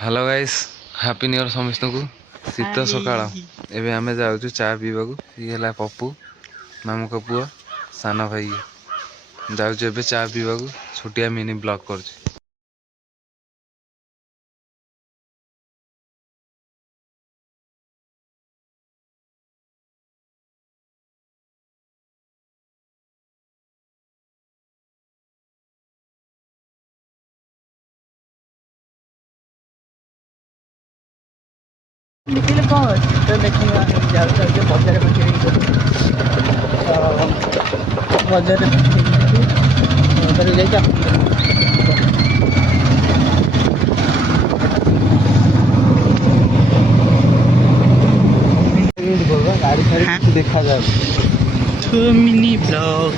Hello guys happy new year समस्त को शीत सकाळ एबे आमे जाउछु चा पीबाकू ई हला पप्पू मामू को पुआ साना भाई जाउछु एबे चा पीबाकू छोटिया मिनी ब्लॉग करछु। ଦେଖିଲେ କ'ଣ ଅଛି ତ ଦେଖିବା ଯାଉଛୁ ବଜାର ପାଖରେ ବଜାରରେ ବଜାରରେ ଯାଇକି ଗାଡ଼ି ଛାଡ଼ି କିଛି ଦେଖାଯାଉଛି ମିନି ବ୍ଲଗ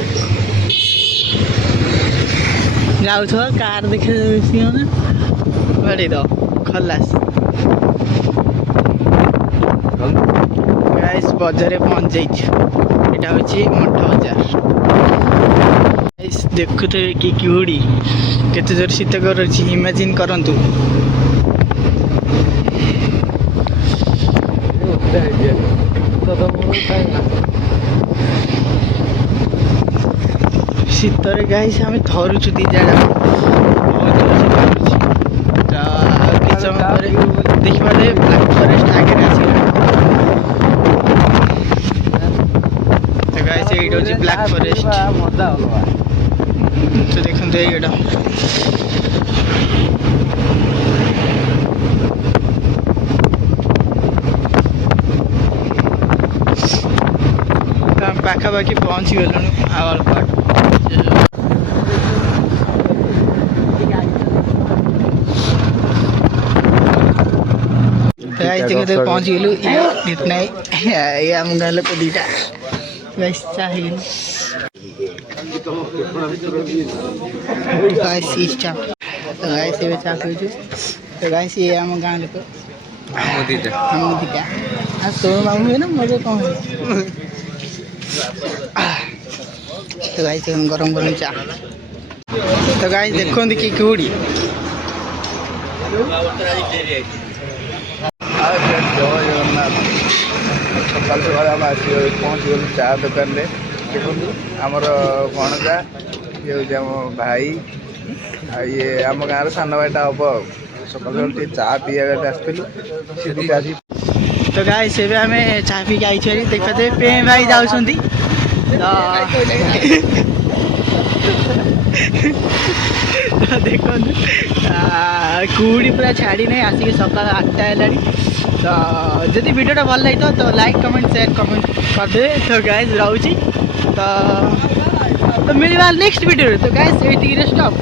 ଯାଉଛ କାର ଦେଖାଯାଉଛି ଗାଡ଼ି ଦ ଖଲାସ गाइस बजार पहुँच जाइए यहाँ हूँ मठ बजार गाइस देखु थे कि कुहुड़ी केते जोर शीत कर इमेजिन करंतु शीतर गाइस आम थरुचु दी जा देखिए ब्लैक फॉरेस्ट आगे ये ब्लैक फॉरेस्ट तो देखते ये पाखापाखि पहुँची गलु आवलपाट पहुँच गलु इतना ही आम गाँव लोग दीटा चाहिए चा पीछे तो गाइस ये आम गाँव लोक हम दीटा तो मामू ना मजे कौन तो गाइस गरम गरम चा तो गाइस देखो कि कुड़ी सकाल सकाल आम आस पहुँच गलु चा दुकान रे देखो आमर भणजा ये हूँ आम भाई ये आम गाँव सान भाईटा हम सकाल सकाल चा पीवा आसलु तो गाइस एबे आमे चा पी आई छरी देखते पे भाई जाउछंती तो देखो कुड़ी पूरा छाड़ी नहीं आसिक सकाल 8टा है तो जदि वीडियोटा भल लगी तो लाइक कमेंट शेयर कमेंट करदे तो गाइस रहूची तो मिलवा नेक्स्ट वीडियो तो गाइस ये स्टॉप।